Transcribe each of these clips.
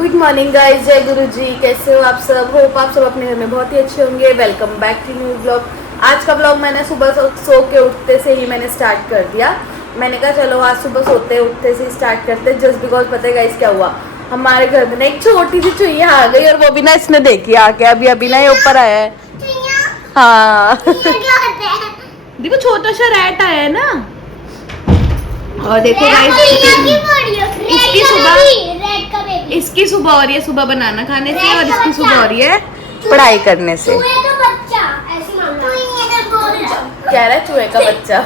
Good morning guys, जय गुरु जी। कैसे हो आप सब? होप आप सब अपने घर में बहुत ही अच्छे होंगे। Welcome back to new blog. आज का ब्लॉग मैंने सुबह सो के उठते से ही मैंने स्टार्ट कर दिया। मैंने कहा चलो आज सुबह सोते उठते से ही स्टार्ट करते, जस्ट बिकॉज पता है गाइस क्या हुआ, हमारे घर में ना एक छोटी सी चुईया आ गई और वो भी ना इसने देखी आके अभी ना ये ऊपर आया है। हाँ देखो छोटा सा रैट आया है ना। और देखो गाइस इसकी सुबह हो रही है सुबह बनाना खाने से, और इसकी सुबह हो रही है पढ़ाई करने से। कह रहा है चूहे का बच्चा।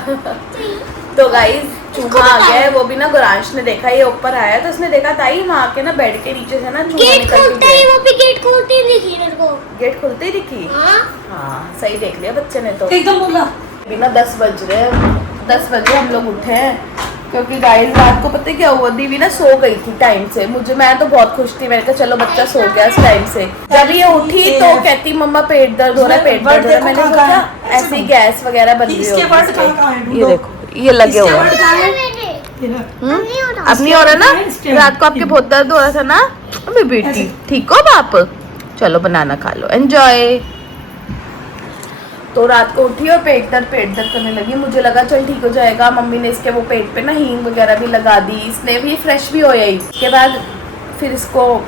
तो गाइस चूहा आ गया है, वो भी ना गुरांश ने देखा, ये ऊपर आया तो उसने देखा ताई वहाँ के ना बेड के नीचे से ना चूहा निकल के गया। वो भी गेट खोलते ही दिखी मेरे को। गेट खोलते ही दिखी? हाँ सही देख लिया बच्चे ने तो एकदम बोला। अभी ना 10 बज रहे हैं, 10 बजे हम लोग उठे हैं क्योंकि गाइस रात को पता है क्या हुआ, दीवी ना सो गई थी टाइम से। मैं तो बहुत खुश थी, मैंने कहा चलो बच्चा सो गया इस टाइम से। जब ये उठी तो कहती मम्मा पेट दर्द हो रहा है, पेट दर्द हो रहा है। मैंने सोचा ऐसी गैस वगैरह बन रही होगी। ये देखो ये लगे हुए अब नहीं हो रहा ना। रात को आपके बहुत दर्द हो रहा था ना। अभी बेटी ठीक हो आप? चलो बनाना खा लो, एंजॉय। तो रात को उठी और पेट दर्द करने लगी। मुझे लगा चल ठीक हो जाएगा। मम्मी ने इसके वो पेट पे ना हींग वगैरह भी लगा दी, इसने भी फ्रेश भी होया ही। उसके बाद फिर इसको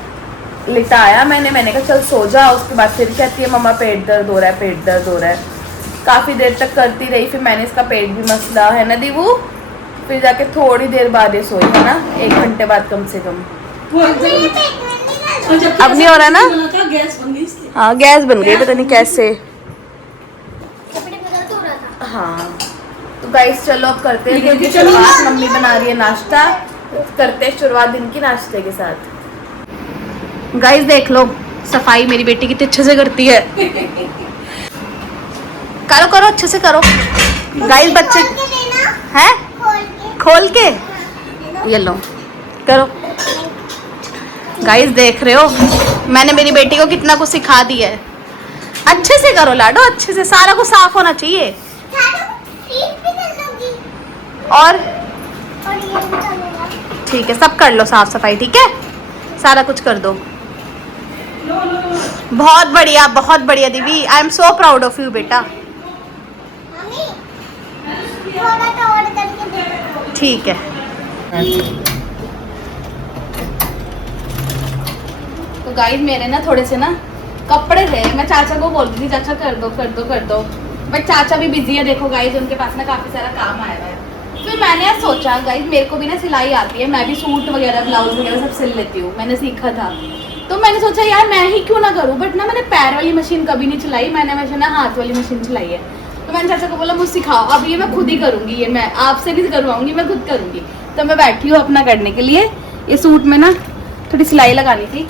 लिटाया मैंने कहा चल सो जा। उसके बाद फिर कहती है मम्मा पेट दर्द हो रहा है, पेट दर्द हो रहा है। काफ़ी देर तक करती रही, फिर मैंने इसका पेट भी मसला है ना दीवू। फिर जाके थोड़ी देर बाद ये सोई है ना, 1 घंटे बाद कम से कम। अब नहीं हो रहा ना? हाँ गैस बन गई, पता नहीं कैसे। हाँ तो गाइस चलो अब करते हैं क्योंकि शुरुआत मम्मी बना रही है नाश्ता। करते हैं शुरुआत दिन की नाश्ते के साथ। गाइस देख लो सफाई मेरी बेटी कितने अच्छे से करती है। करो करो अच्छे से करो। गाइस बच्चे हैं खोल के ये लो करो। गाइस देख रहे हो मैंने मेरी बेटी को कितना कुछ सिखा दिया है। अच्छे से करो लाडो, अच्छे से, सारा कुछ साफ होना चाहिए। और ठीक है सब कर लो साफ सफाई, ठीक है सारा कुछ कर दो। बहुत बढ़िया दीदी, I am so proud of you बेटा। ठीक है तो गाइस मेरे ना थोड़े से ना कपड़े थे, मैं चाचा को बोलती थी चाचा कर दो बट चाचा भी बिजी है। देखो गाइस उनके पास ना काफी सारा काम आया हुआ है। फिर मैंने सोचा गाइस मेरे को भी ना सिलाई आती है, मैं भी सूट वगैरह ब्लाउज वगैरह सब सिल लेती हूँ, मैंने सीखा था। तो मैंने सोचा यार मैं ही क्यों ना करूँ, बट ना मैंने पैर वाली मशीन कभी नहीं चलाई, मैंने ना हाथ वाली मशीन चलाई है। तो मैंने चाचा को बोला मुझे सिखाओ। अब ये मैं खुद ही करूँगी, ये मैं आपसे भी करवाऊंगी, मैं खुद करूँगी। तो मैं बैठी हूँ अपना करने के लिए। ये सूट में ना थोड़ी सिलाई लगानी थी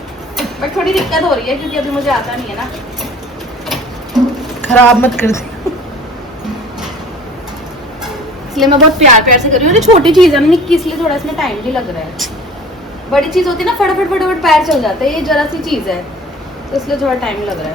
बट थोड़ी दिक्कत हो रही है क्योंकि अभी मुझे आता नहीं है ना। खराब मत कर दे, इसलिए मैं बहुत प्यार से कर रही हूँ। छोटी चीज़ है निक्की, इसलिए थोड़ा इसमें टाइम भी लग रहा है। बड़ी चीज़ होती है ना फटाफट पैर चल जाता है, ये जरा सी चीज़ है तो इसलिए थोड़ा टाइम लग रहा है।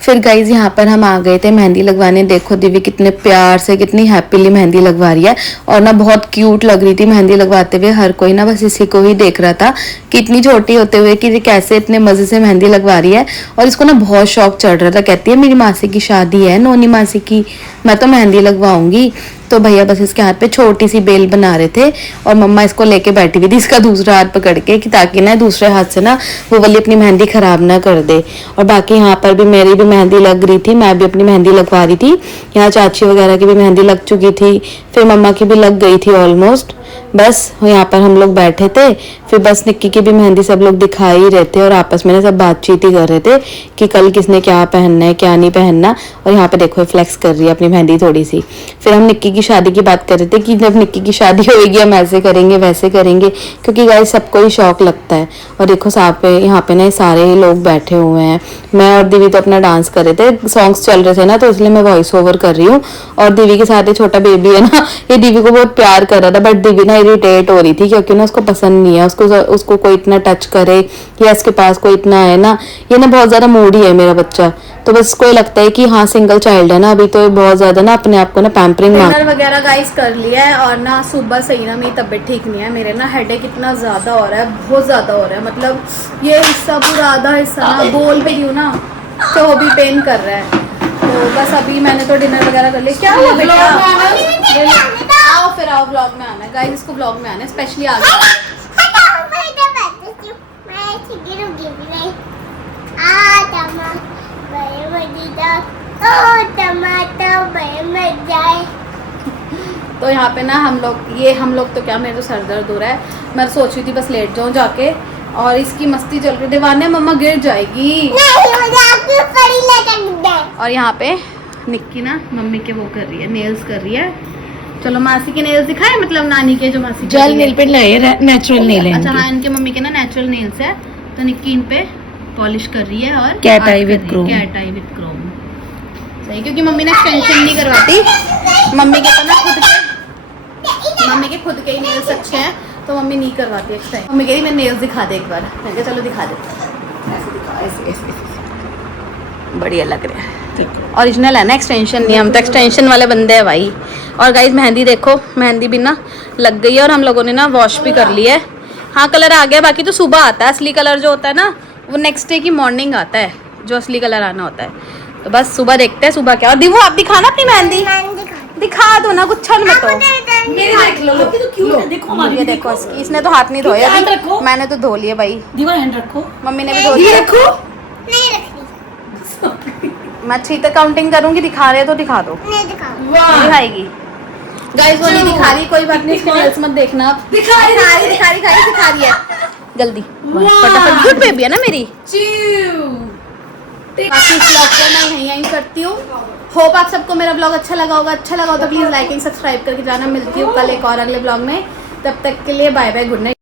फिर गाइज यहाँ पर हम आ गए थे मेहंदी लगवाने। देखो दीवी कितने प्यार से कितनी हैप्पीली मेहंदी लगवा रही है और ना बहुत क्यूट लग रही थी मेहंदी लगवाते हुए। हर कोई ना बस इसी को ही देख रहा था कि इतनी छोटी होते हुए कि कैसे इतने मजे से मेहंदी लगवा रही है। और इसको ना बहुत शौक चढ़ रहा था, कहती है मेरी मासी की शादी है, नोनी मासी की, मैं तो मेहंदी लगवाऊंगी। तो भैया बस इसके हाथ पे छोटी सी बेल बना रहे थे और मम्मा इसको लेके बैठी हुई थी इसका दूसरा हाथ पकड़ के कि ताकि ना दूसरे हाथ से ना वो वाली अपनी मेहंदी खराब ना कर दे। और बाकी यहाँ पर भी मेरी भी मेहंदी लग रही थी, मैं भी अपनी मेहंदी लगवा रही थी। यहाँ चाची वगैरह की भी मेहंदी लग चुकी थी, फिर मम्मा की भी लग गई थी ऑलमोस्ट। बस यहाँ पर हम लोग बैठे थे, फिर बस निक्की की भी मेहंदी सब लोग दिखा ही रहे थे और आपस में ना सब बातचीत ही कर रहे थे कि कल किसने क्या पहनना है क्या नहीं पहनना। और यहाँ पे देखो फ्लेक्स कर रही है अपनी मेहंदी थोड़ी सी। फिर हम निक्की की शादी की बात कर रहे थे कि जब निक्की की शादी होगी हम ऐसे करेंगे वैसे करेंगे, क्योंकि गाइस सबको ही शौक लगता है। और देखो साथ पे यहाँ पे ना सारे लोग बैठे हुए हैं। मैं और दीवी तो अपना डांस कर रहे थे, सॉन्ग्स चल रहे थे ना, तो इसलिए मैं वॉइस ओवर कर रही हूँ। और दीवी के साथ छोटा बेबी है ना, ये दीवी को बहुत प्यार कर रहा था बट दीवी ना इरिटेट हो रही थी क्योंकि ना उसको पसंद नहीं है उसको कोई इतना टच करे या इसके पास कोई इतना है ना। ये ना बहुत ज्यादा मूडी है मेरा बच्चा, तो बस कोई लगता है कि हाँ सिंगल चाइल्ड है ना अभी, तो बहुत ज्यादा ना अपने आप को ना पैम्परिंग डिनर वगैरह गाइस कर लिया है और ना सुबह से ही ना मेरी तबीयत ठीक नहीं है। मेरे ना हेडेक इतना ज़्यादा हो रहा है, बहुत ज़्यादा हो रहा है, मतलब ये हिस्सा पूरा आधा हिस्सा ना बोल भी रही हूँ ना तो वो भी पेन कर रहा है। तो बस अभी मैंने तो डिनर वगैरह कर लिया। क्या हुआ बेटा? आओ फिर आओ, व्लॉग में आना है गाइस, इसको व्लॉग में आना है स्पेशली आ गया। तो यहाँ पे ना हम लोग तो क्या, मेरे तो सर दर्द हो रहा है। मैं सोच रही थी बस लेट जाऊँ जाके, और इसकी मस्ती चल रही। दीवाने मम्मा गिर जाएगी। और यहाँ पे निक्की ना मम्मी के वो कर रही है, नेल्स कर रही है। चलो मासी के नेल्स दिखाए, मतलब नानी के जो मासी जेल नेल पेंट लाए, नेचुरल नेल है। अच्छा हाँ, इनके मम्मी के ना नेचुरल नेल्स है, तो निक्की इन पे पॉलिश कर रही है और cat eye with chrome. Cat eye with chrome सही, क्योंकि मम्मी ने एक्सटेंशन नहीं करवाती। मम्मी के तो ना खुद के ही नेल्स अच्छे हैं, तो मम्मी नहीं करवाती एक्सटेंशन। मम्मी कह रही मैं नेल्स दिखा दे एक बार, मैं कहा चलो दिखा दे। ऐसे दिखा, ऐसे बढ़िया लग रहा है, ओरिजिनल है ना, एक्सटेंशन नहीं। हम तो एक्सटेंशन वाले बंदे हैं भाई। और गाइस मेहंदी देखो, मेहंदी भी ना लग गई है और हम लोगों ने ना वॉश भी कर लिया है। हाँ कलर आ गया, बाकी तो सुबह आता है असली कलर जो होता है ना, वो नेक्स्ट डे की मॉर्निंग आता है जो असली कलर आना होता है। तो बस सुबह देखते हैं सुबह क्या। और दिवो आप दिखाना अपनी मेहंदी, दिखा दो ना, कुछ छन मत हो। देख लो, आपकी तो क्यूट है, देखो हमारी ये देखो इसकी, इसने तो हाथ नहीं धोए हैंड अभी, रखो। मैंने तो धो लिए भाई। दीवार हैंड रखो, मम्मी ने भी धो लिया। रखो। मैं 3 तक काउंटिंग करूंगी, दिखा रहे हो तो दिखा दो। नहीं दिखाएगी गाइस, वो नहीं दिखा रही, कोई बात नहीं, इसके नेल्स मत देखना आप। दिखा रही है जल्दी फटाफट। गुड बेबी है ना मेरी। बाकी इस व्लॉग को मैं यहीं करती हूँ। होप आप सबको मेरा व्लॉग अच्छा लगा होगा। अच्छा लगा हो तो प्लीज़ लाइक एंड सब्सक्राइब करके जाना। मिलती हूँ कल एक और अगले व्लॉग में, तब तक के लिए बाय बाय, गुड नाइट।